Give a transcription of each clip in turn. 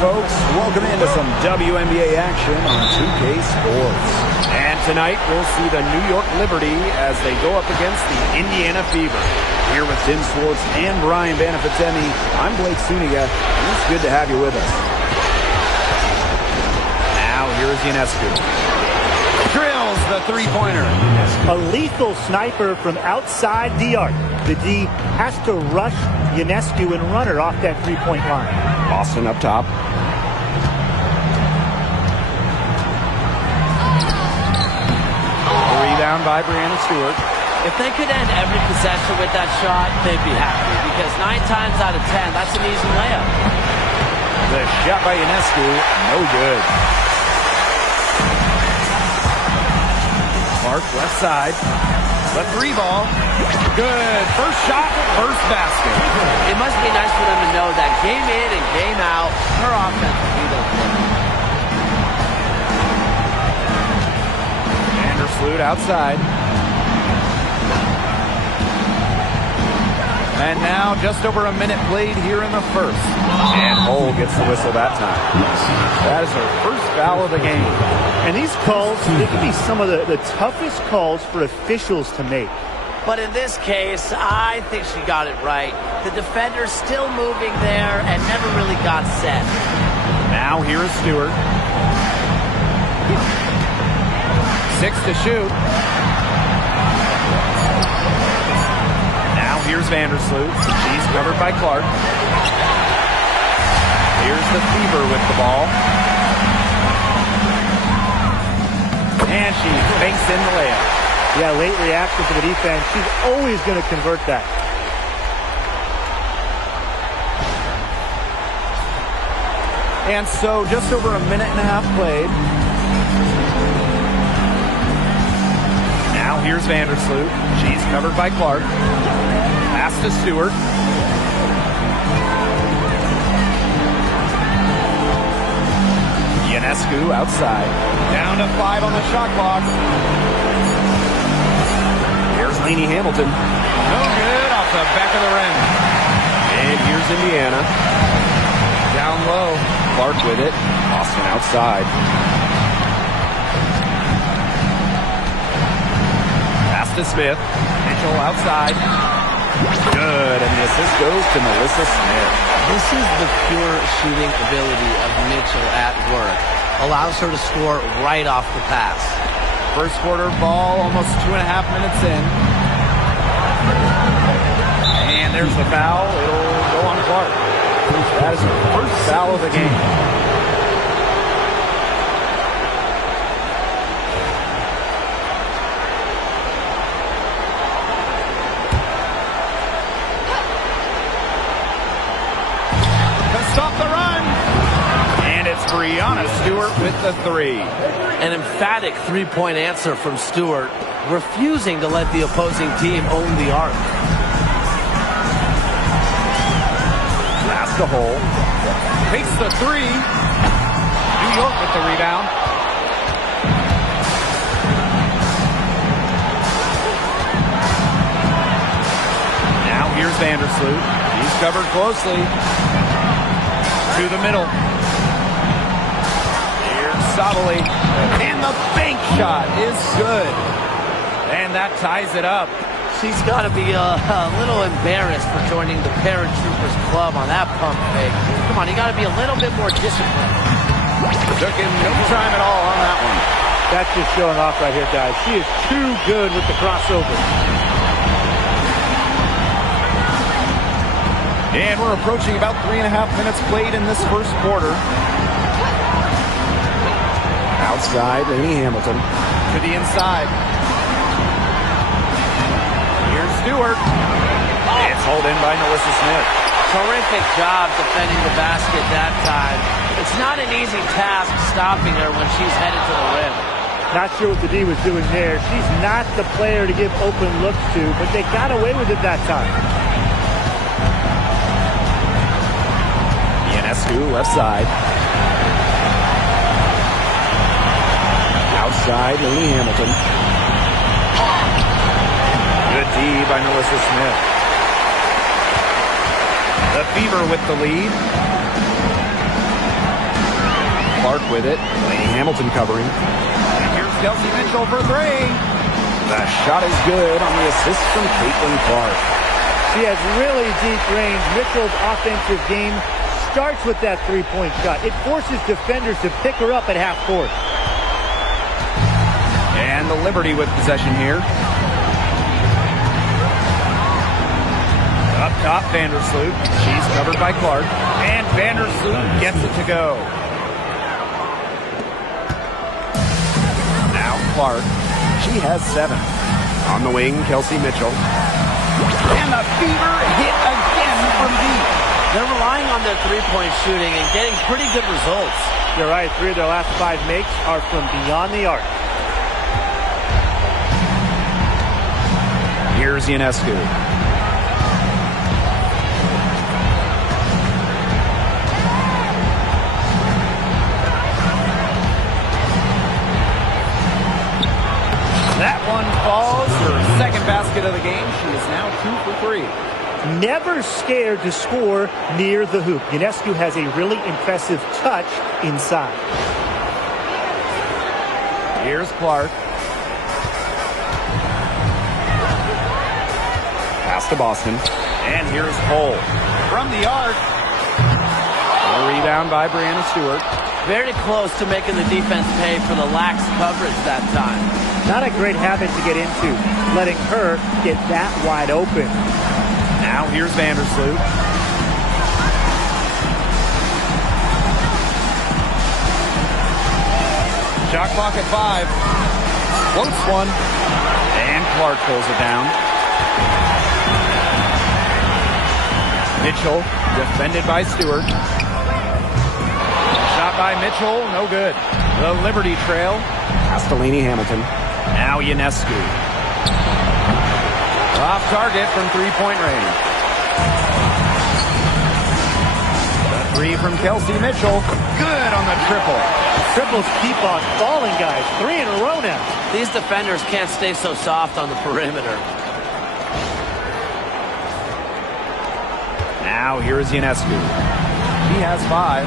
folks. Welcome into some WNBA action on 2K Sports. And tonight we'll see the New York Liberty as they go up against the Indiana Fever. Here with Tim Swartz and Brian Banafitemi, I'm Blake Suniga, and it's good to have you with us. Now here's Ionescu. Drills the three-pointer. A lethal sniper from outside the arc. The D has to rush Ionescu and run her off that three-point line. Boston up top. A rebound by Breanna Stewart. If they could end every possession with that shot, they'd be happy. Because 9 times out of 10, that's an easy layup. The shot by Ionescu, no good. Clark, left side. The three ball. Good. First shot, first basket. It must be nice for them to know that game in and game out, her offense will be their thing. Vandersloot outside. And now just over a minute played here in the first. And Hull gets the whistle that time. That is her first foul of the game. And these calls, they can be some of the toughest calls for officials to make. But in this case, I think she got it right. The defender's still moving there and never really got set. Now here is Stewart. 6 to shoot. Now here's Vandersloot. She's covered by Clark. Here's the Fever with the ball. And she banks in the layup. Yeah, late reaction to the defense. She's always going to convert that. And so just over a minute and a half played. Now here's Vandersloot. She's covered by Clark. Pass to Stewart. Ionescu outside. Down to 5 on the shot clock. Here's Lainey Hamilton. No good off the back of the rim. And here's Indiana. Down low. Clark with it. Boston outside. Pass to Smith. Mitchell outside. Good. And the assist goes to Melissa Smith. This is the pure shooting ability of Mitchell at work. Allows her to score right off the pass. First quarter ball, almost 2.5 minutes in. And there's the foul. It'll go on Clark. That is the first foul of the game. To stop the run. And it's Breanna Stewart with the three. An emphatic three-point answer from Stewart, refusing to let the opposing team own the arc. Pass to Hull. Takes the three. New York with the rebound. Now here's Vandersloot. He's covered closely. To the middle. Here's Sabali. And the bank shot is good. And that ties it up. She's got to be a little embarrassed for joining the Paratroopers Club on that pump fake. Come on, you got to be a little bit more disciplined. Took him no time at all on that one. That's just showing off right here, guys. She is too good with the crossover. And we're approaching about 3.5 minutes played in this first quarter. Outside, Lainey Hamilton. To the inside. Here's Stewart. It's hauled in by Melissa Smith. Terrific job defending the basket that time. It's not an easy task stopping her when she's headed to the rim. Not sure what the D was doing there. She's not the player to give open looks to, but they got away with it that time. Ionescu, left side. Outside, Lainey Hamilton. Good D by Melissa Smith. The Fever with the lead. Clark with it. Laney Hamilton covering. And here's Kelsey Mitchell for three. The shot is good on the assist from Caitlin Clark. She has really deep range. Mitchell's offensive game starts with that three-point shot. It forces defenders to pick her up at half court. And the Liberty with possession here. Up top, Vandersloot. She's covered by Clark. And Vandersloot gets it to go. Now Clark. She has 7. On the wing, Kelsey Mitchell. And the Fever hit again from deep. They're relying on their three-point shooting and getting pretty good results. You're right. 3 of their last 5 makes are from beyond the arc. Here's Ionescu. That one falls. Her second basket of the game. She is now 2 for 3. Never scared to score near the hoop. Ionescu has a really impressive touch inside. Here's Clark. Pass to Boston. And here's Cole. From the arc. A rebound by Breanna Stewart. Very close to making the defense pay for the lax coverage that time. Not a great habit to get into, letting her get that wide open. Now here's Vandersloot. Shot clock at 5. Floats one. And Clark pulls it down. Mitchell defended by Stewart. Shot by Mitchell, no good. The Liberty trail. Castellini Hamilton. Now Ionescu. Off target from three-point range. The three from Kelsey Mitchell. Good on the triple. Triples keep on falling, guys. 3 in a row now. These defenders can't stay so soft on the perimeter. Now here's Ionescu. He has 5.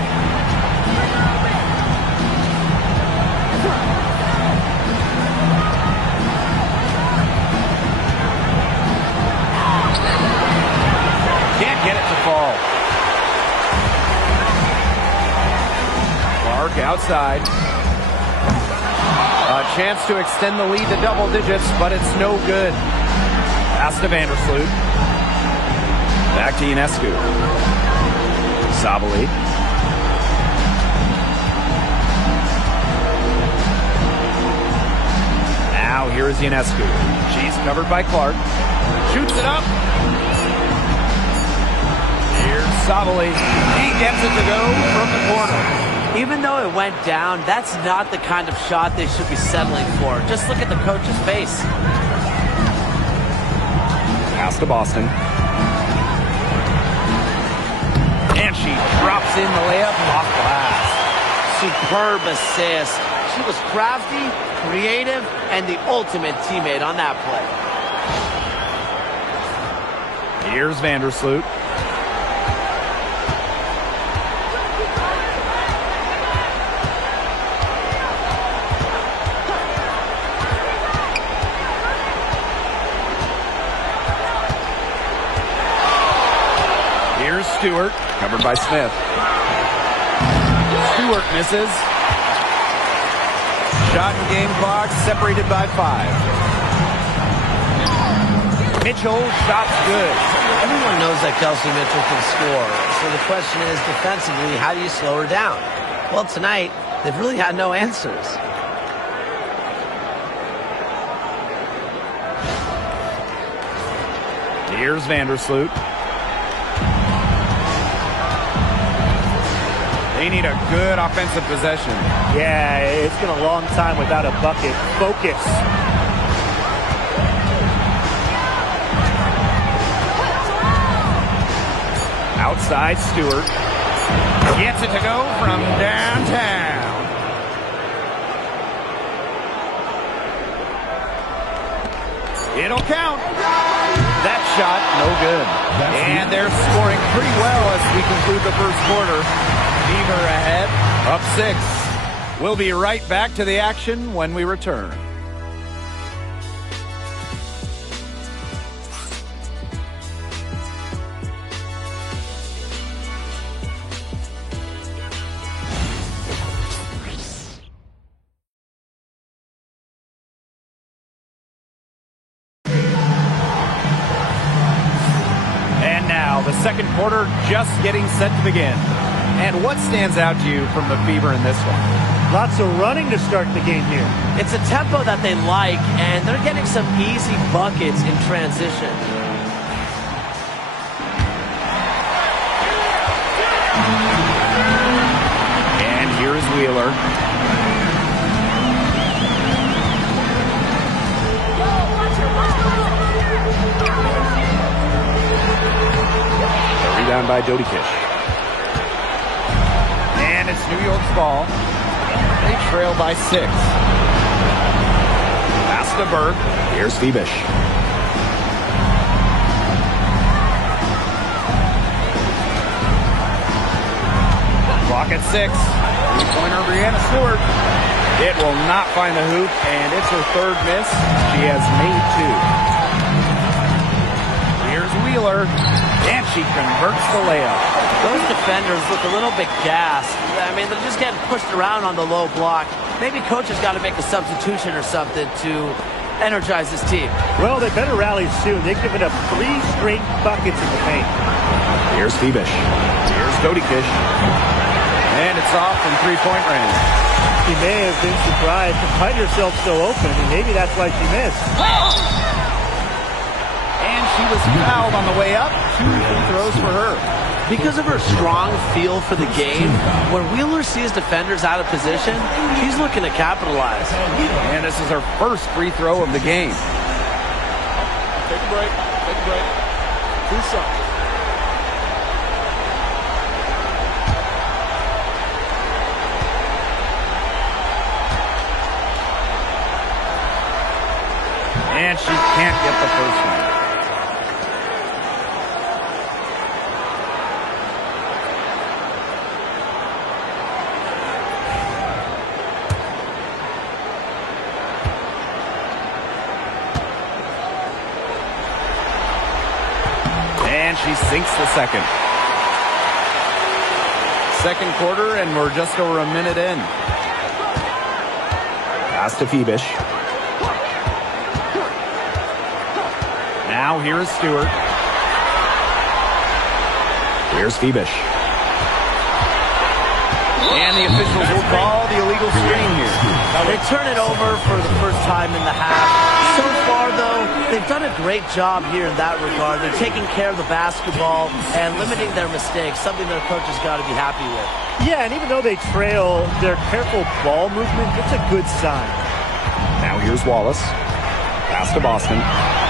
Get it to fall. Clark outside. A chance to extend the lead to double digits, but it's no good. Pass to Vandersloot. Back to Ionescu. Sabally. Now here's Ionescu. She's covered by Clark. Shoots it up. Here's Sabally. He gets it to go from the corner. Even though it went down, that's not the kind of shot they should be settling for. Just look at the coach's face. Pass to Boston. And she drops in the layup off glass. Superb assist. She was crafty, creative, and the ultimate teammate on that play. Here's Vandersloot. Here's Stewart, covered by Smith. Stewart misses. Shot and game clock separated by 5. Mitchell, shot's good. Everyone knows that Kelsey Mitchell can score. So the question is, defensively, how do you slow her down? Well, tonight, they've really had no answers. Here's Vandersloot. They need a good offensive possession. Yeah, it's been a long time without a bucket. Focus. Outside, Stewart. Gets it to go from downtown. It'll count. That shot, no good. And they're scoring pretty well as we conclude the first quarter. Fever ahead, up 6. We'll be right back to the action when we return. And now the second quarter just getting set to begin. And what stands out to you from the Fever in this one? Lots of running to start the game here. It's a tempo that they like, and they're getting some easy buckets in transition. And here is Wheeler. The rebound by Dodi Kish. And it's New York's ball. They trail by 6. Pass to Burke. Here's Febish. Clock at 6. Three-pointer Breanna Stewart. It will not find the hoop, and it's her third miss. She has made 2. Here's Wheeler, and she converts the layup. Those defenders look a little bit gassed. I mean, they're just getting pushed around on the low block. Maybe coach has got to make a substitution or something to energize his team. Well, they better rally soon. They've given up 3 straight buckets in the paint. Here's Febish. Here's Dodi Kish. And it's off from three-point range. She may have been surprised to find herself so open, and maybe that's why she missed. And she was fouled on the way up. 2 free throws for her. Because of her strong feel for the game, when Wheeler sees defenders out of position, she's looking to capitalize. And this is her first free throw of the game. Take a break. Take a break. 2 shots. And she can't get the first one. And she sinks the second. Second quarter, and we're just over a minute in. Pass to Febish. Now here is Stewart. Here's Febish. And the officials will call the illegal screen here. They turn it over for the first time in the half. So far, though, they've done a great job here in that regard. They're taking care of the basketball and limiting their mistakes, something their coaches got to be happy with. Yeah, and even though they trail, their careful ball movement, it's a good sign. Now here's Wallace. Pass to Boston.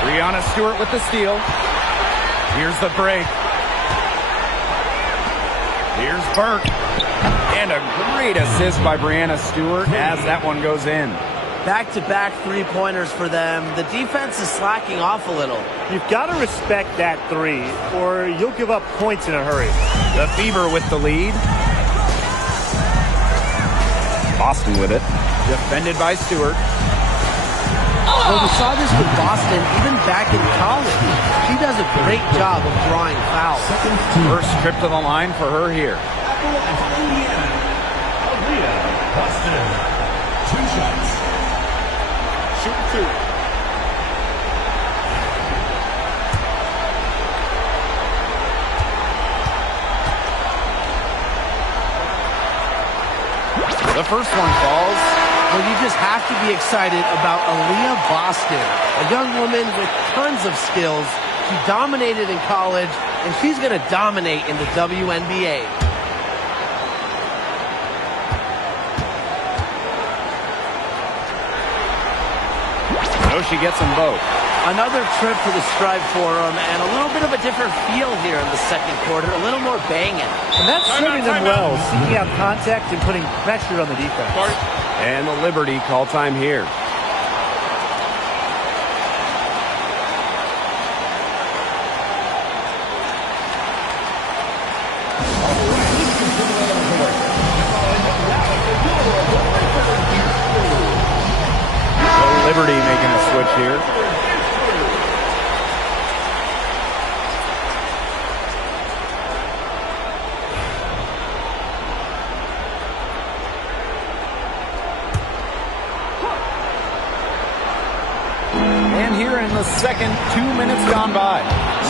Breanna Stewart with the steal. Here's the break. Here's Burke. And a great assist by Breanna Stewart as that one goes in. Back-to-back three-pointers for them. The defense is slacking off a little. You've got to respect that 3, or you'll give up points in a hurry. The Fever with the lead. Boston with it. Defended by Stewart. Well, we saw this with Boston even back in college. She does a great job of drawing fouls. First trip to the line for her here. Boston. 2 shots. Shoot 2. The first one falls. Well, you just have to be excited about Aaliyah Boston, a young woman with tons of skills. She dominated in college, and she's going to dominate in the WNBA. So she gets them both. Another trip to the Stripe Forum, and a little bit of a different feel here in the second quarter, a little more banging. And that's serving them well, seeking out contact and putting pressure on the defense. And the Liberty call time here. Liberty making a switch here. And here in the second, 2 minutes gone by.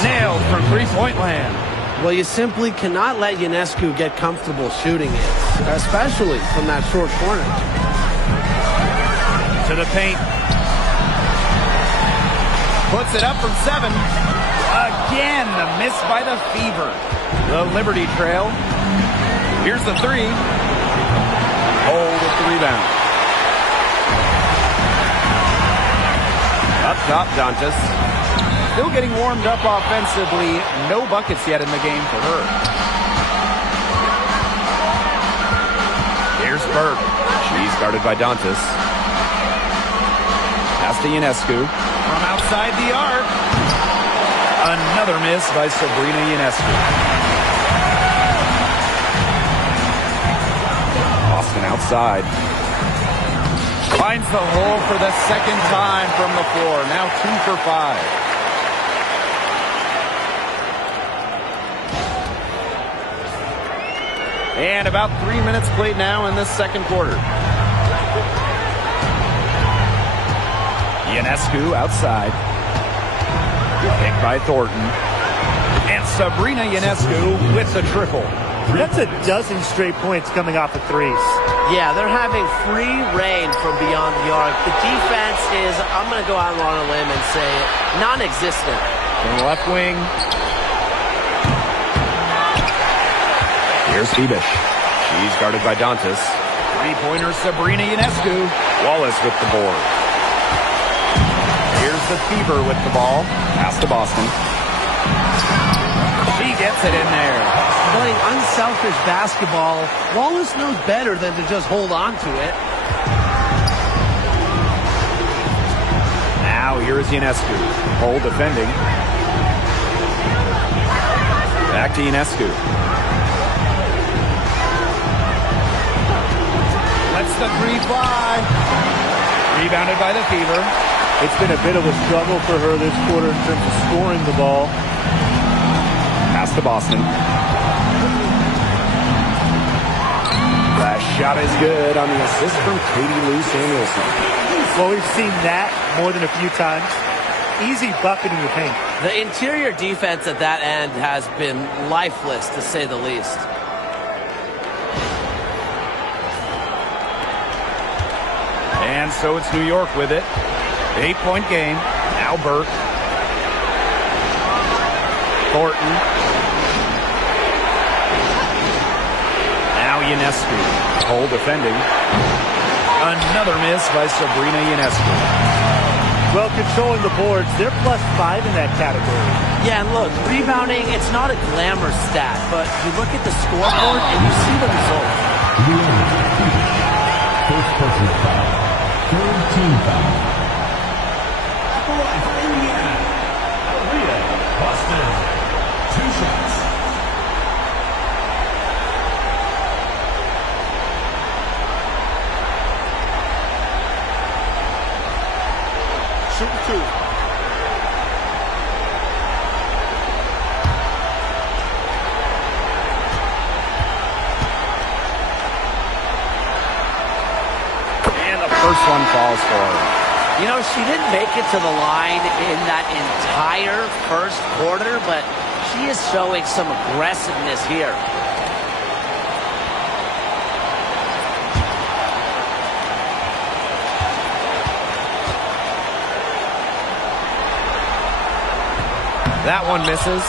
Nailed from three-point land. Well, you simply cannot let Ionescu get comfortable shooting it, especially from that short corner. To the paint. Puts it up from 7. Again, the miss by the Fever. The Liberty trail. Here's the 3. Hold with the rebound. Up top, Dantas. Still getting warmed up offensively. No buckets yet in the game for her. Here's Burke. She's guarded by Dantas. Pass to Ionescu. From outside the arc. Another miss by Sabrina Ionescu. Boston outside. Finds the hole for the second time from the floor. Now 2 for 5. And about 3 minutes played now in this second quarter. Ionescu outside. Picked by Thornton. And Sabrina Ionescu with the triple. That's a dozen straight points coming off of threes. Yeah, they're having free reign from beyond the arc. The defense is, I'm going to go out on a limb and say, non-existent. From the left wing. Here's Bebish. She's guarded by Dantas. Three-pointer Sabrina Ionescu. Wallace with the board. Here's the Fever with the ball. Pass to Boston. She gets it in there. Playing unselfish basketball, Wallace knows better than to just hold on to it. Now here is Ionescu. Hole defending. Back to Ionescu. Lets the 3 fly. Rebounded by the Fever. It's been a bit of a struggle for her this quarter in terms of scoring the ball. Pass to Boston. Last shot is good on the assist from Katie Lou Samuelson. Well, we've seen that more than a few times. Easy bucket in the paint. The interior defense at that end has been lifeless, to say the least. And so it's New York with it. 8-point game. Now Burke. Thornton. Now Ionescu. Hole defending. Another miss by Sabrina Ionescu. Well, controlling the boards, they're +5 in that category. Yeah, and look, rebounding, it's not a glamour stat, but you look at the scoreboard and you see the result. First personal foul. Third team foul. For Indiana, Maria Boston. 2 shots. Shoot 2. First one falls for her. You know, she didn't make it to the line in that entire first quarter, but she is showing some aggressiveness here. That one misses.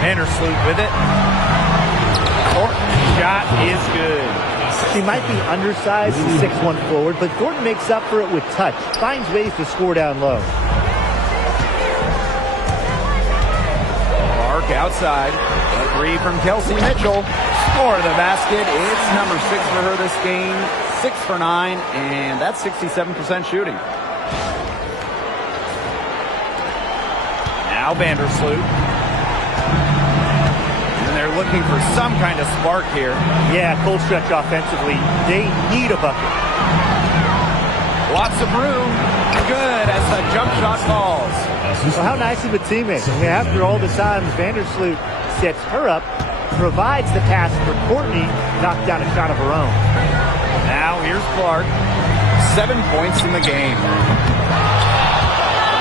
Vandersloot with it. Thornton's shot is good. She might be undersized and 6'1" forward, but Thornton makes up for it with touch. Finds ways to score down low. Mark outside. A 3 from Kelsey Mitchell. Score the basket. It's number 6 for her this game. 6 for 9, and that's 67% shooting. Now Vandersloot. And they're looking for some kind of spark here. Yeah, cold stretch offensively. They need a bucket. Lots of room. Good as the jump shot falls. Well, how nice of a teammate. I mean, after all the times Vandersloot sets her up, provides the pass for Courtney, knocked down a shot of her own. Now here's Clark. 7 points in the game.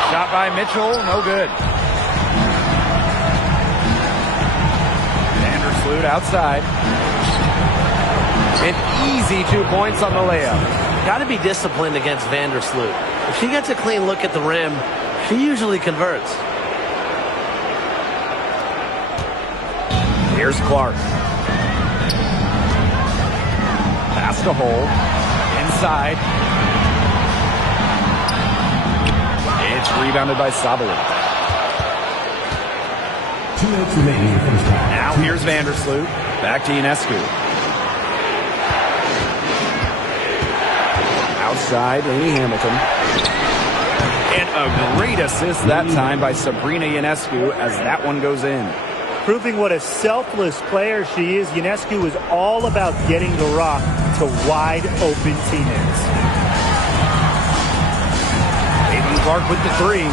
Shot by Mitchell, no good. Vandersloot outside. An easy 2 points on the layup. Got to be disciplined against Vandersloot. If she gets a clean look at the rim, she usually converts. Here's Clark. Pass to Hole. Inside. It's rebounded by Sabali. 2 minutes remaining in the first half. Now here's Vandersloot. Back to Ionescu. Outside, Lainey Hamilton. And a great assist that time by Sabrina Ionescu as that one goes in. Proving what a selfless player she is, Ionescu is all about getting the rock to wide open teammates. Caitlin Clark with the three.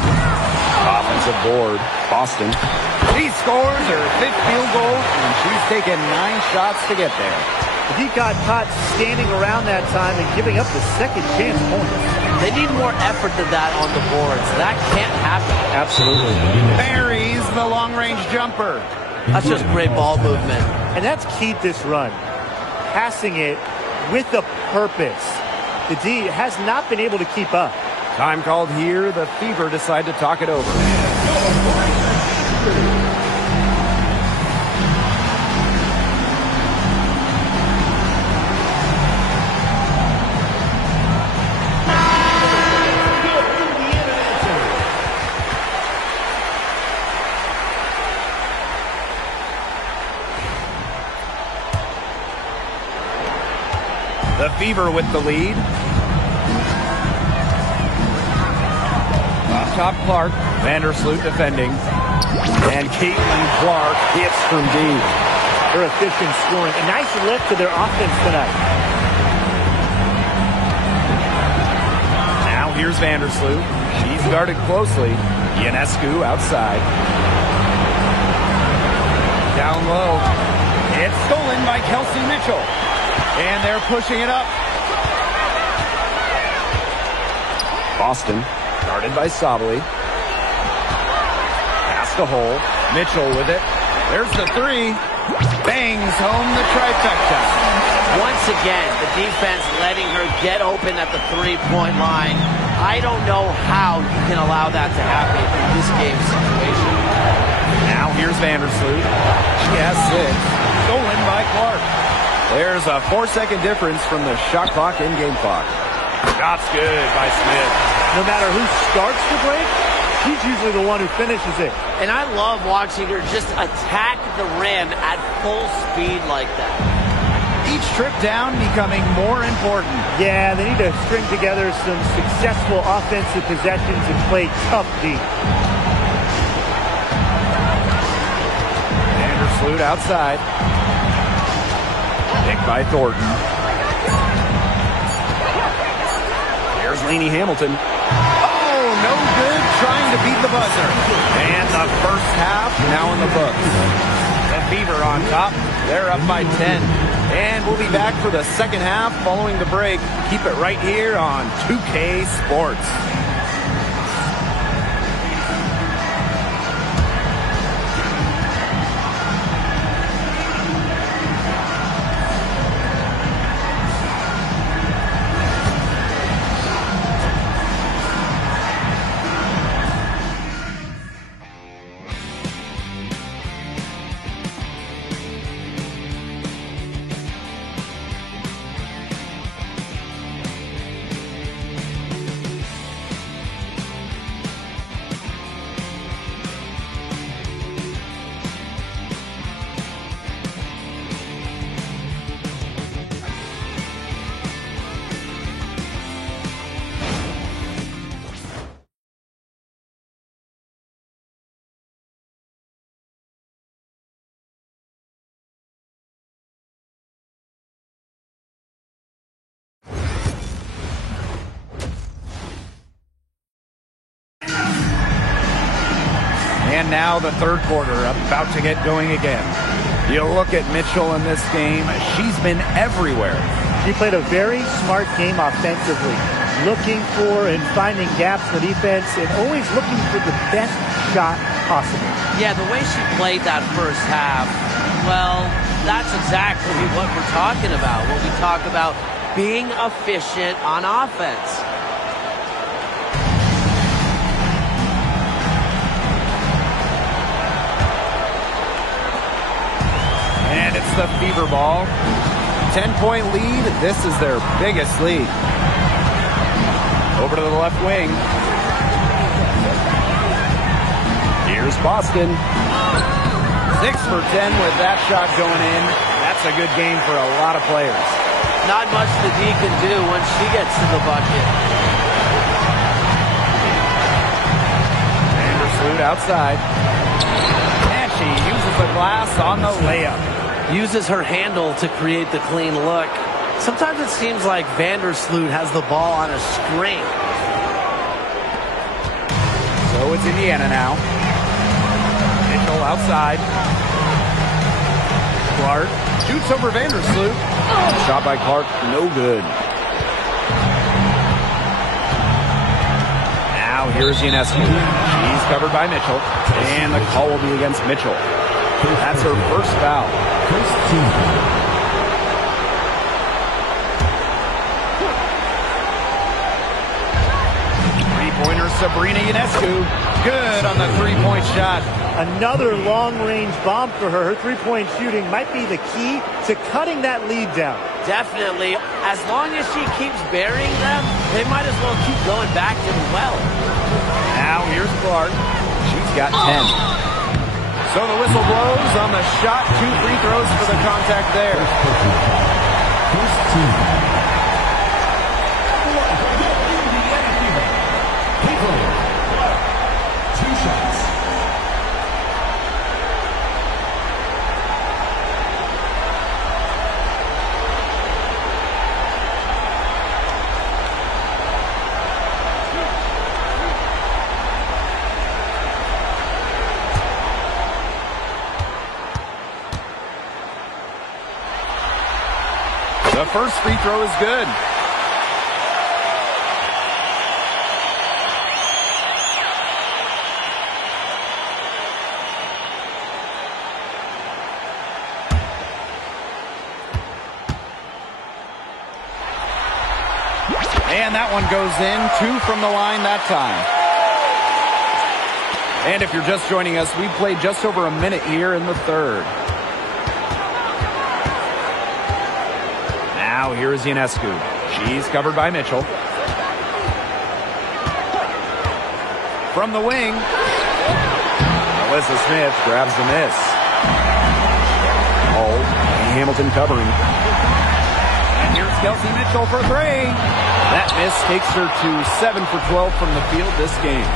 Offensive board. Boston. She scores her 5th field goal, and she's taken 9 shots to get there. He got caught standing around that time and giving up the second chance points. They need more effort than that on the boards. That can't happen. Absolutely. Buries the long-range jumper. That's just great ball movement. And that's keyed this run. Passing it with a purpose. The D has not been able to keep up. Time called here. The Fever decide to talk it over. The Fever with the lead. Off top Clark. Vandersloot defending. And Caitlin Clark hits from deep. Her efficient scoring. A nice lift to their offense tonight. Now here's Vandersloot. She's guarded closely. Ionescu outside. Down low. It's stolen by Kelsey Mitchell. And they're pushing it up. Boston, guarded by Sabali. Pass to Hole. Mitchell with it. There's the three. Bangs home the trifecta. Once again, the defense letting her get open at the three-point line. I don't know how you can allow that to happen in this game situation. Now here's Vandersloot. She has 6. Stolen by Clark. There's a 4-second difference from the shot clock and game clock. Shot's good by Smith. No matter who starts the break, she's usually the one who finishes it. And I love watching her just attack the rim at full speed like that. Each trip down becoming more important. Yeah, they need to string together some successful offensive possessions and play tough deep. Vandersloot outside. Picked by Thornton. Here's Lainey Hamilton. Oh, no good trying to beat the buzzer. And the first half now in the books. The Fever on top. They're up by 10. And we'll be back for the second half following the break. Keep it right here on 2K Sports. And now the third quarter about to get going again. You look at Mitchell in this game, she's been everywhere. She played a very smart game offensively, looking for and finding gaps in the defense and always looking for the best shot possible. Yeah, the way she played that first half, well, that's exactly what we're talking about when we talk about being efficient on offense. And it's the Fever ball. 10-point lead. This is their biggest lead. Over to the left wing. Here's Boston. 6 for 10 with that shot going in. That's a good game for a lot of players. Not much the D can do when she gets to the bucket. Vandersloot outside. And she uses the glass on the layup. Uses her handle to create the clean look. Sometimes it seems like Vandersloot has the ball on a string. So it's Indiana now. Mitchell outside. Clark shoots over Vandersloot. Shot by Clark, no good. Now here's Ionescu. She's covered by Mitchell. And the call will be against Mitchell. That's her first foul. Three-pointer Sabrina Ionescu. Good on the three-point shot. Another long-range bomb for her. Her three-point shooting might be the key to cutting that lead down. Definitely. As long as she keeps burying them, they might as well keep going back to the well. Now here's Clark. She's got 10. So the whistle blows on the shot. 2 free throws for the contact there. The first free throw is good. And that one goes in. 2 from the line that time. And if you're just joining us, we played just over a minute here in the third. Now here is Ionescu. She's covered by Mitchell. From the wing, Alyssa Smith grabs the miss. Oh, Hamilton covering. And here's Kelsey Mitchell for 3. That miss takes her to 7 for 12 from the field this game.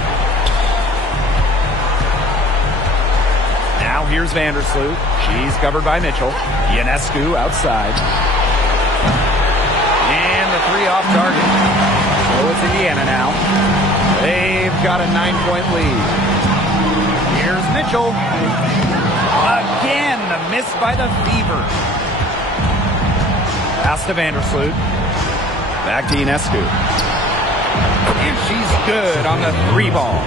Now here's Vandersloot. She's covered by Mitchell. Ionescu outside. And the 3 off target. So it's Indiana now. They've got a 9-point lead. Here's Mitchell. Again, the miss by the Fever. Pass to Vandersloot. Back to Ionescu. And she's good on the 3 ball.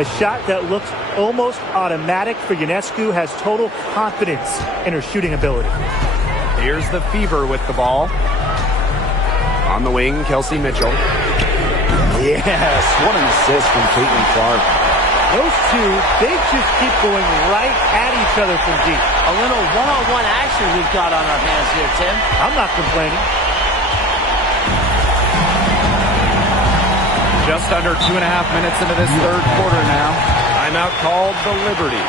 A shot that looks almost automatic for Ionescu, has total confidence in her shooting ability. Here's the Fever with the ball. On the wing, Kelsey Mitchell. Yes, what an assist from Caitlin Clark. Those two, they just keep going right at each other from deep. A little one-on-one action we've got on our hands here, Tim. I'm not complaining. Just under 2.5 minutes into this third quarter now. Timeout called the Liberty.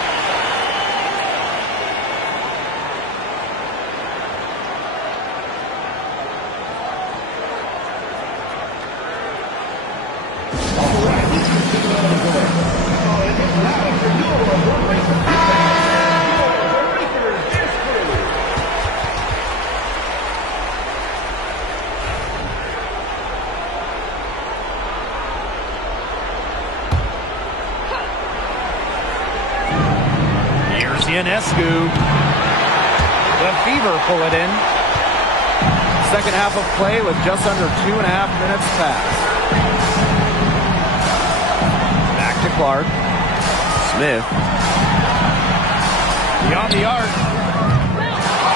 Ionescu. The Fever pull it in. Second half of play with just under 2.5 minutes passed. Back to Clark. Smith. Beyond the arc.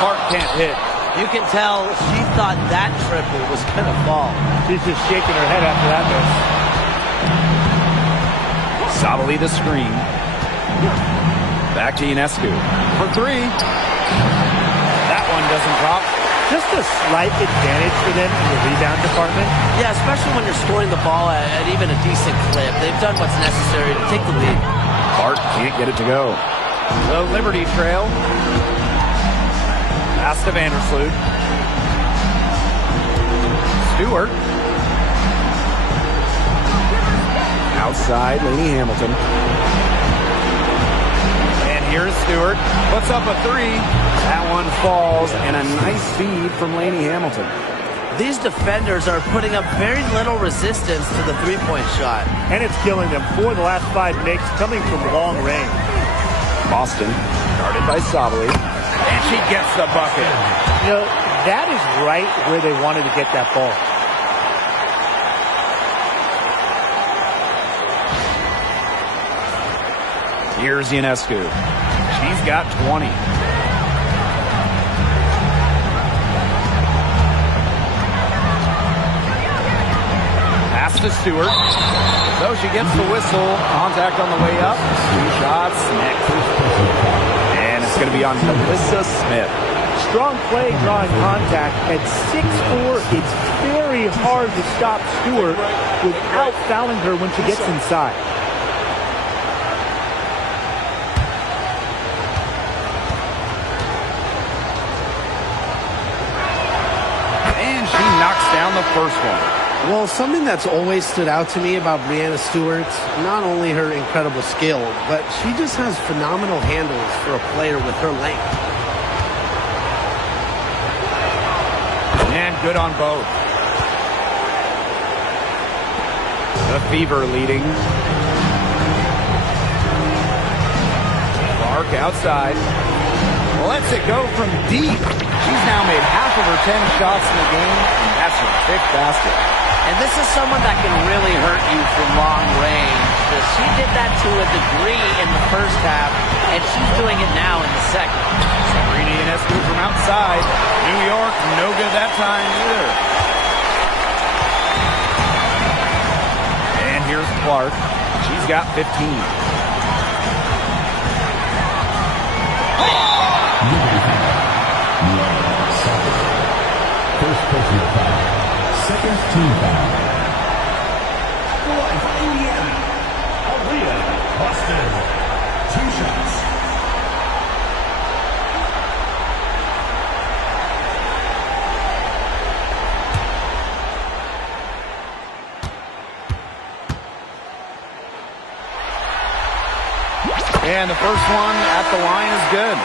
Clark can't hit. You can tell she thought that triple was going to fall. She's just shaking her head after that miss. Sabali the screen. Back to Ionescu for three. That one doesn't drop. Just a slight advantage for them in the rebound department. Yeah, especially when you're scoring the ball at even a decent clip. They've done what's necessary to take the lead. Clark can't get it to go. The Liberty trail. Pass to Vandersloot. Stewart. Outside, Laney Hamilton. And here's Stewart. Puts up a three. That one falls, and a nice feed from Laney Hamilton. These defenders are putting up very little resistance to the three-point shot. And it's killing them. 4 of the last 5 makes coming from long range. Boston, guarded by Sabali. And she gets the bucket. You know, that is right where they wanted to get that ball. Here's Ionescu. She's got 20. Pass to Stewart. So she gets the whistle. Contact on the way up. 2 shots next. And it's going to be on Melissa Smith. Strong play drawing contact. At 6'4", it's very hard to stop Stewart without fouling her when she gets inside. And she knocks down the first one. Well, something that's always stood out to me about Breanna Stewart, not only her incredible skill, but she just has phenomenal handles for a player with her length. And good on both. The Fever leading. Clark outside. Lets it go from deep. She's now made half of her 10 shots in the game, and that's a thick basket. And this is someone that can really hurt you from long range. She did that to a degree in the first half, and she's doing it now in the second. Sabrina Ionescu from outside. New York, no good that time either. And here's Clark. She's got 15. First personal foul. Second team foul. For Indiana, Aaliyah Boston. 2 shots. And the first one at the line is good.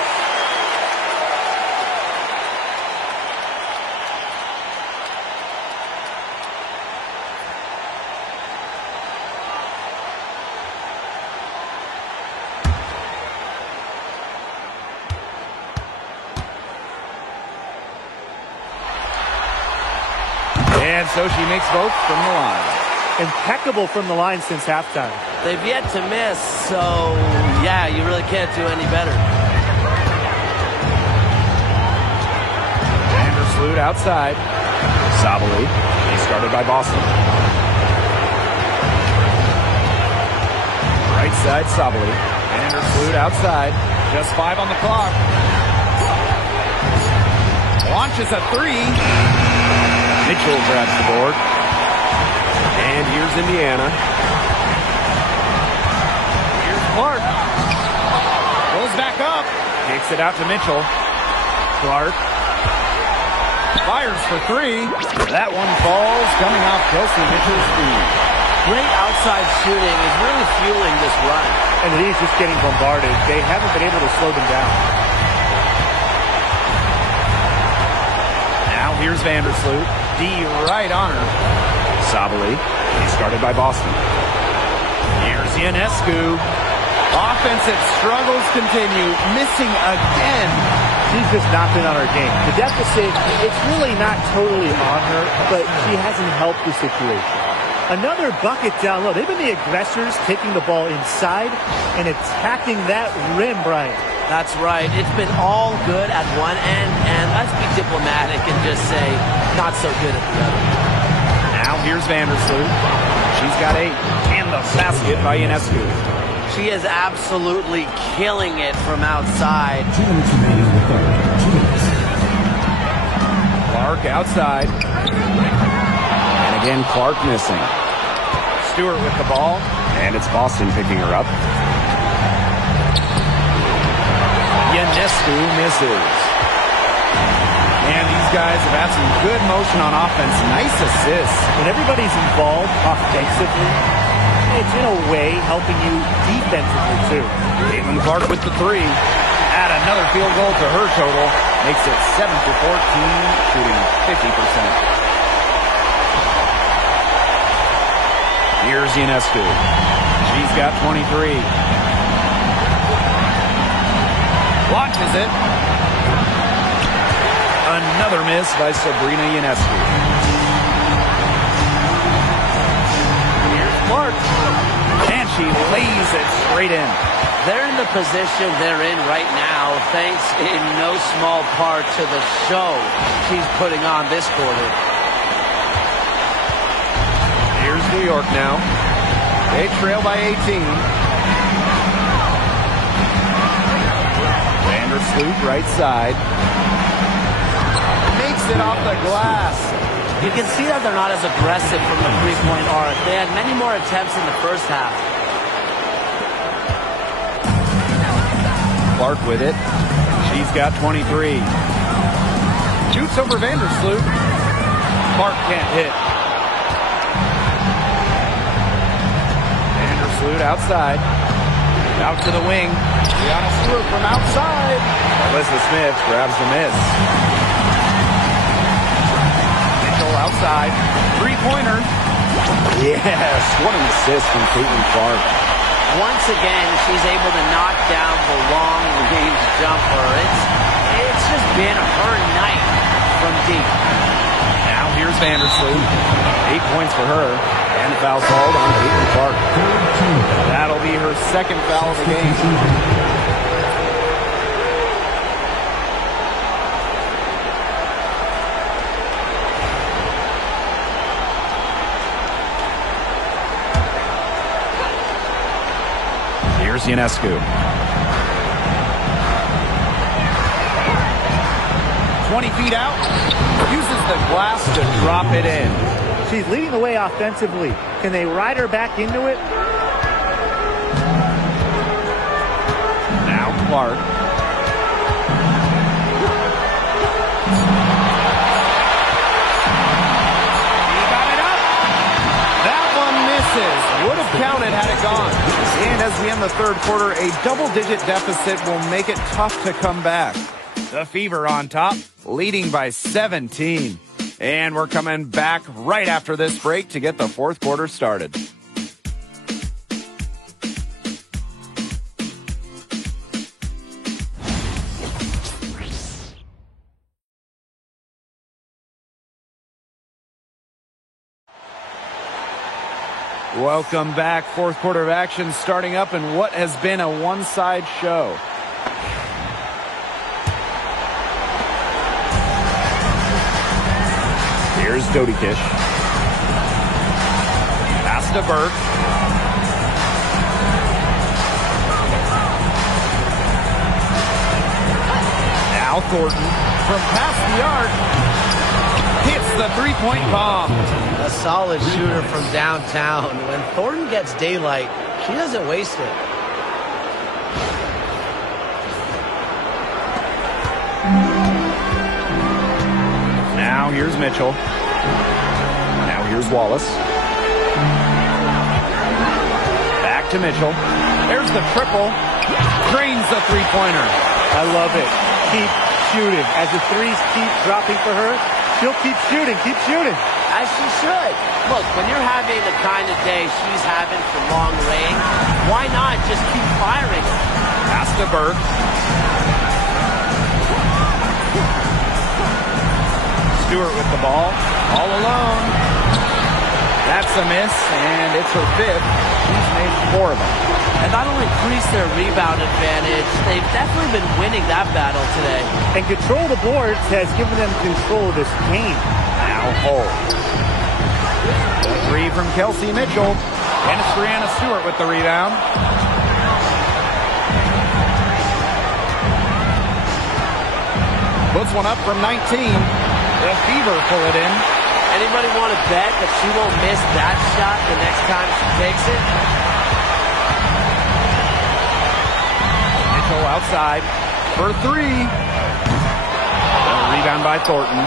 And so she makes both from the line. Impeccable from the line since halftime. They've yet to miss, so yeah, you really can't do any better. Vandersloot outside. Sabali. He's started by Boston. Right side, Sabali. Vandersloot outside. Just 5 on the clock. Launches a 3. Mitchell grabs the board. And here's Indiana. Here's Clark. Goes back up. Takes it out to Mitchell. Clark. Fires for 3. That one falls, coming off Kelsey Mitchell's feet. Great outside shooting is really fueling this run. And the East just getting bombarded. They haven't been able to slow them down. Now here's Vandersloot. D right on her. Sabali. He's started by Boston. Here's Ionescu. Off defensive struggles continue, missing again. She's just not been on her game. The deficit, it's really not totally on her, but she hasn't helped the situation. Another bucket down low. They've been the aggressors taking the ball inside and attacking that rim, Brian. That's right. It's been all good at one end, and let's be diplomatic and just say not so good at the other. Now here's Vandersloot. She's got 8. And the basket by Ionescu. She is absolutely killing it from outside. 2 minutes remaining in the third. 2 minutes. Clark outside. And again, Clark missing. Stewart with the ball. And it's Boston picking her up. Ionescu misses. And these guys have had some good motion on offense. Nice assists. When everybody's involved offensively, it's in a way helping you defensively too. Caitlin Clark with the 3. Add another field goal to her total. Makes it 7 for 14, shooting 50%. Here's Ionescu. She's got 23. Launches it. Another miss by Sabrina Ionescu. Here's Clark. And she lays it straight in. They're in the position they're in right now, thanks in no small part to the show she's putting on this quarter. Here's New York now. They trail by 18. Vandersloot right side. Makes it off the glass. You can see that they're not as aggressive from the three-point arc. They had many more attempts in the first half. Clark with it. She's got 23. Shoots over Vandersloot. Clark can't hit. Vandersloot outside. Out to the wing. Brianna Stewart from outside. Alyssa Smith grabs the miss. Mitchell outside. Three-pointer. Yes, what an assist from Caitlin Clark. Once again, she's able to knock down the long-range jumper. It's just been her night from deep. Now here's Vandersloot. 8 points for her. And the foul called on Caitlin Clark. That'll be her second foul of the game. Here's Ionescu. 20 feet out. Uses the glass to drop it in. She's leading the way offensively. Can they ride her back into it? Now Clark. He got it up. That one misses. Would have counted had it gone. And as we end the third quarter, a double-digit deficit will make it tough to come back. The Fever on top, leading by 17. And we're coming back right after this break to get the fourth quarter started. Welcome back. Fourth quarter of action starting up in what has been a one-side show. Here's Dodikish. Pass to Burke. Now Thornton from past the arc hits the three-point bomb. A solid shooter from downtown. When Thornton gets daylight, she doesn't waste it. Now here's Mitchell. Now here's Wallace. Back to Mitchell. There's the triple. Drains the three-pointer. I love it. Keep shooting. As the threes keep dropping for her, she'll keep shooting. Keep shooting. As she should. Look, when you're having the kind of day she's having from long range, why not just keep firing? Pass to Burke. Stewart with the ball. All alone. That's a miss, and it's her fifth. She's made 4 of them. And that'll increase their rebound advantage. They've definitely been winning that battle today. And control of the boards has given them control of this game. Now Hull. The 3 from Kelsey Mitchell. And it's Brianna Stewart with the rebound. Puts one up from 19. The Fever pull it in. Anybody want to bet that she won't miss that shot the next time she takes it? Mitchell outside for 3. The rebound by Thornton.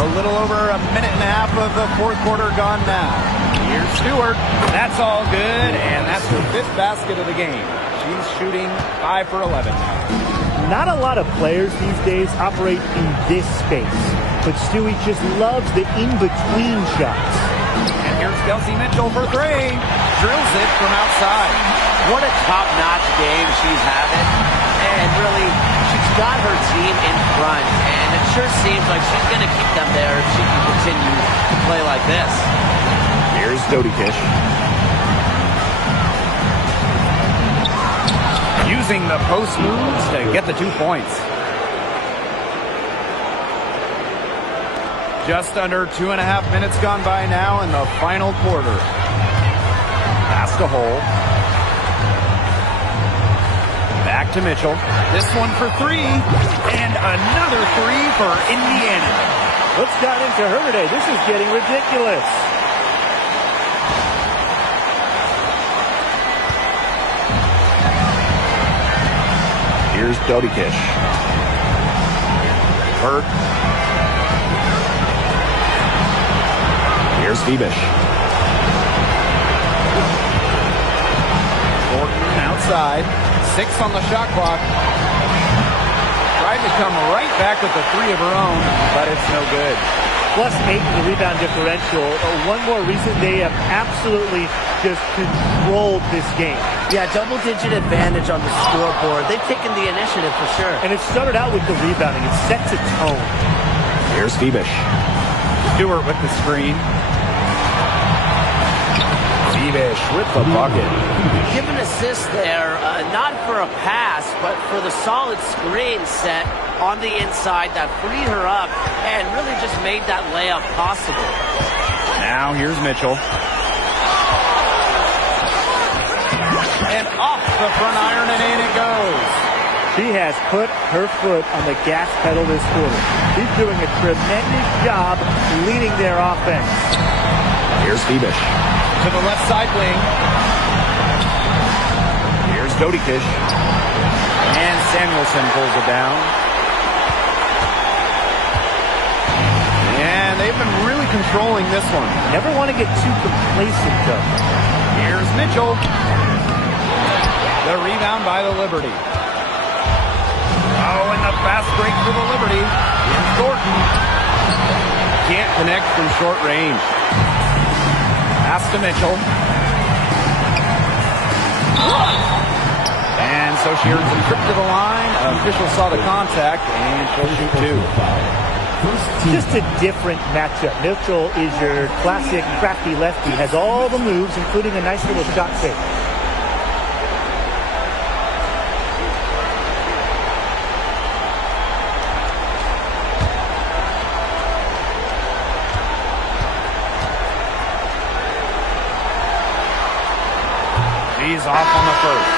A little over a minute and a half of the 4th quarter gone now. Here's Stewart. That's all good, and that's her 5th basket of the game. She's shooting 5 for 11 now. Not a lot of players these days operate in this space, but Stewie just loves the in-between shots. And here's Kelsey Mitchell for 3. Drills it from outside. What a top-notch game she's having. And really, she's got her team in front, and it sure seems like she's going to keep them there if she can continue to play like this. Here's Dodikish. Using the post moves to get the 2 points. Just under 2.5 minutes gone by now in the final quarter. Pass to Hull. Back to Mitchell. This one for 3. And another 3 for Indiana. What's got into her today? This is getting ridiculous. Here's Dodikish. Burke. Here's Febish. Thornton outside. 6 on the shot clock. Tried to come right back with the 3 of her own, but it's no good. +8 in the rebound differential. One more reason they have absolutely just controlled this game. Yeah, double-digit advantage on the scoreboard. They've taken the initiative for sure. And it started out with the rebounding. It sets a tone. Here's Febish. Stewart with the screen. Febish with the bucket. Give an assist there, not for a pass, but for the solid screen set on the inside that freed her up and really just made that layup possible. Now here's Mitchell. And off the front iron and in it goes. She has put her foot on the gas pedal this quarter. She's doing a tremendous job leading their offense. Here's Febish. To the left side wing. Here's Dodikish. And Samuelson pulls it down. And they've been really controlling this one. Never want to get too complacent, though. Here's Mitchell. The rebound by the Liberty. Oh, and the fast break for the Liberty. Here's Thornton. Can't connect from short range. Pass to Mitchell. And so she earns a trip to the line. Official saw the contact, and she'll shoot 2. Just a different matchup. Mitchell is your classic crafty lefty. Has all the moves, including a nice little shot fake. She's off on the first.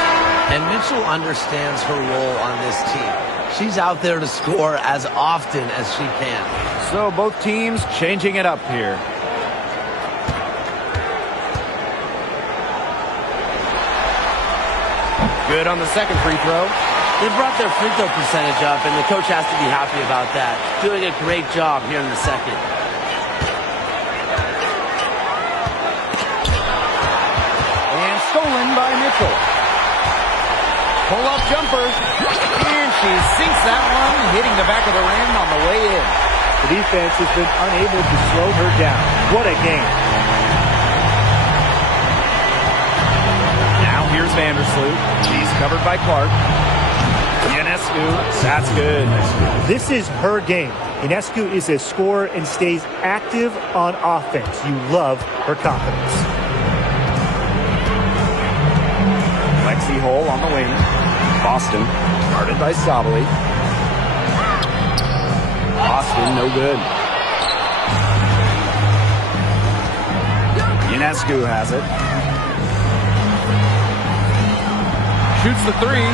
And Mitchell understands her role on this team. She's out there to score as often as she can. So both teams changing it up here. Good on the second free throw. They brought their free throw percentage up, and the coach has to be happy about that. Doing a great job here in the second. And stolen by Mitchell. Pull-up jumper. And she sinks that one, hitting the back of the rim on the way in. The defense has been unable to slow her down. What a game. Vandersloot. She's covered by Clark. Ionescu, that's good. This is her game. Ionescu is a scorer and stays active on offense. You love her confidence. Lexi Hole on the wing. Boston, guarded by Sabali. Boston, no good. Ionescu has it. Shoots the three.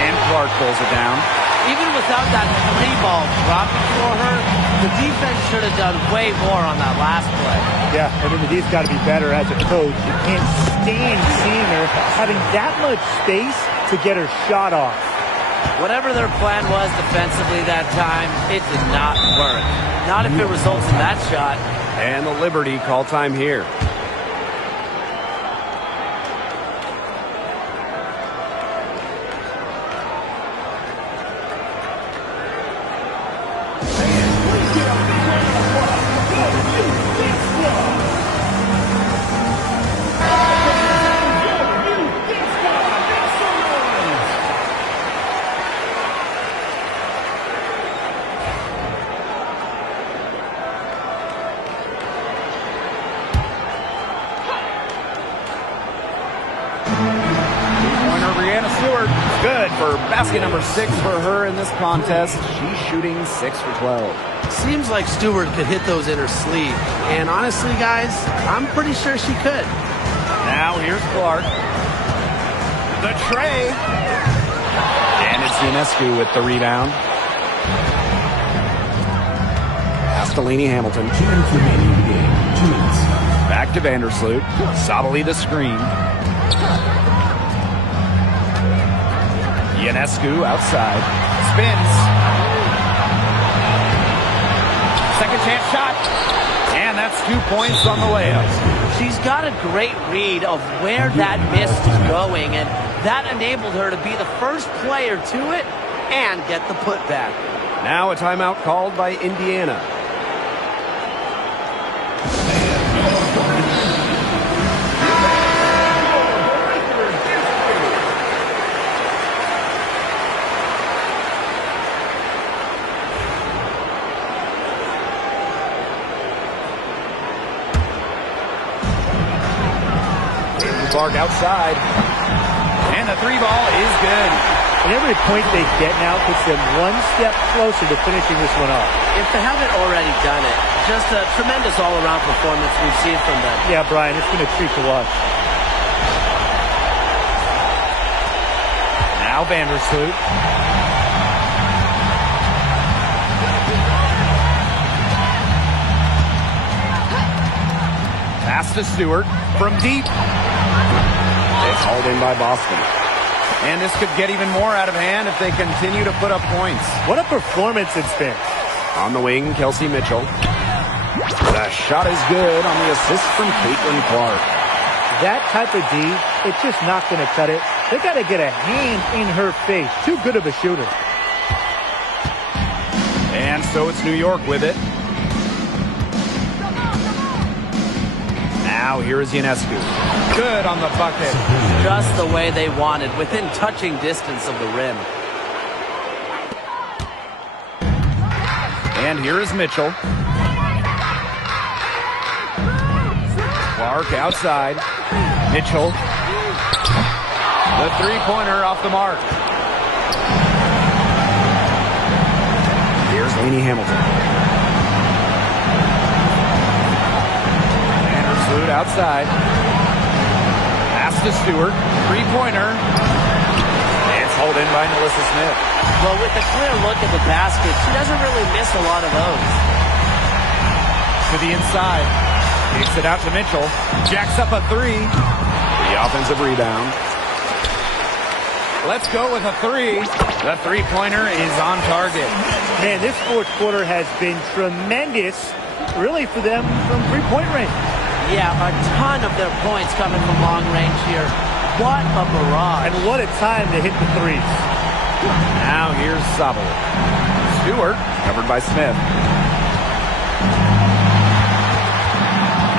And Clark pulls it down. Even without that three ball dropping for her, the defense should have done way more on that last play. Yeah, I mean, the D's got to be better as a coach. You can't stand seeing her having that much space to get her shot off. Whatever their plan was defensively that time, it did not work. Not if it results in that shot. And the Liberty call time here. Basket number 6 for her in this contest. She's shooting 6 for 12. Seems like Stewart could hit those in her sleeve. And honestly, guys, I'm pretty sure she could. Now here's Clark. The tray. And it's Ionescu with the rebound. Castellini Hamilton. 2 minutes remaining in the game. 2 minutes. Back to Vandersloot. Sabali the screen. Ionescu outside. Spins. Second chance shot. And that's 2 points on the layup. She's got a great read of where that miss is going, and that enabled her to be the first player to it and get the putback. Now a timeout called by Indiana. Clark outside. And the 3 ball is good. And every point they get now puts them one step closer to finishing this one off. If they haven't already done it, just a tremendous all-around performance we've seen from them. Yeah, Brian, it's been a treat to watch. Now Vandersloot. Pass to Stewart from deep. It's hauled in by Boston. And this could get even more out of hand if they continue to put up points. What a performance it's been. On the wing, Kelsey Mitchell. The shot is good on the assist from Caitlin Clark. That type of D, it's just not going to cut it. They got to get a hand in her face. Too good of a shooter. And so it's New York with it. Now here is Ionescu. Good on the bucket. Just the way they wanted, within touching distance of the rim. And here is Mitchell. Clark outside. Mitchell. The three-pointer off the mark. Here's Lainey Hamilton. Vandersloot outside. Pass to Stewart. Three-pointer. It's hauled in by Melissa Smith. Well, with a clear look at the basket, she doesn't really miss a lot of those. To the inside. Kicks it out to Mitchell. Jacks up a three. The offensive rebound. Let's go with a three. The three-pointer is on target. Man, this fourth quarter has been tremendous, really, for them from three-point range. Yeah, a ton of their points coming from long range here. What a barrage. And what a time to hit the threes. Now here's Sabali. Stewart, covered by Smith.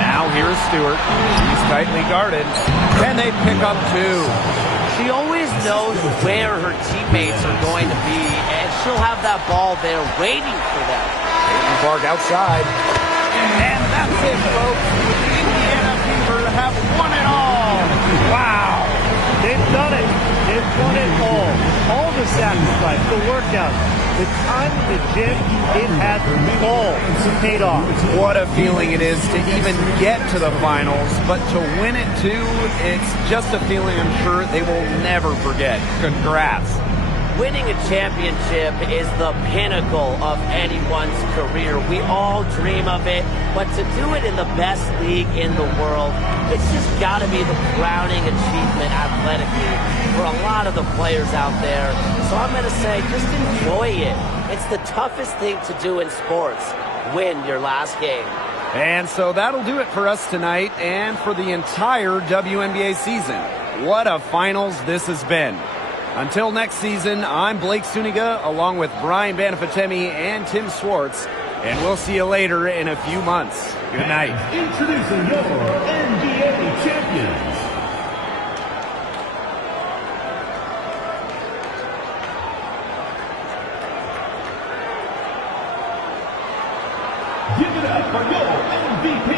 Now here's Stewart. He's tightly guarded. Can they pick up two? She always knows where her teammates are going to be, and she'll have that ball there waiting for them. Peyton Clark outside. And that's it, folks. The Indiana Fever have won it all. Wow. They've done it. They've won it all. All the sacrifice, the workouts, the time in the gym, it has all paid off. What a feeling it is to even get to the finals, but to win it too, it's just a feeling I'm sure they will never forget. Congrats. Winning a championship is the pinnacle of anyone's career. We all dream of it, but to do it in the best league in the world, it's just got to be the crowning achievement athletically for a lot of the players out there. So I'm going to say, just enjoy it. It's the toughest thing to do in sports. Win your last game. And so that'll do it for us tonight and for the entire WNBA season. What a finals this has been. Until next season, I'm Blake Suniga along with Brian Banafatemi and Tim Swartz, and we'll see you later in a few months. Good night. Introducing your NBA champions. Give it up for your MVP.